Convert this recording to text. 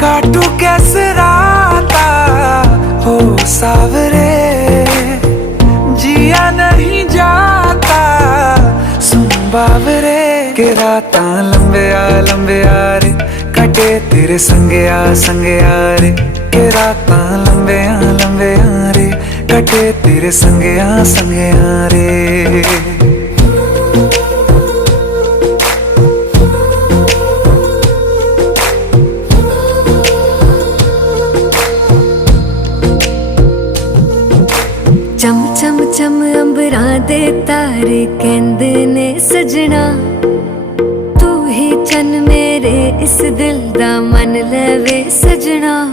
काटू कैसे राता हो सावरे, जिया नहीं जाता सुन बावरे। के राता लंबे आ रे, कटे तेरे संगे आ रे। के राता लंबे आ रे, कटे तेरे संगे आ रे। चम चम चम अंबरां दे तारे कहंदे ने सजना, तू ही चन मेरे इस दिल दा मन लवे सजना।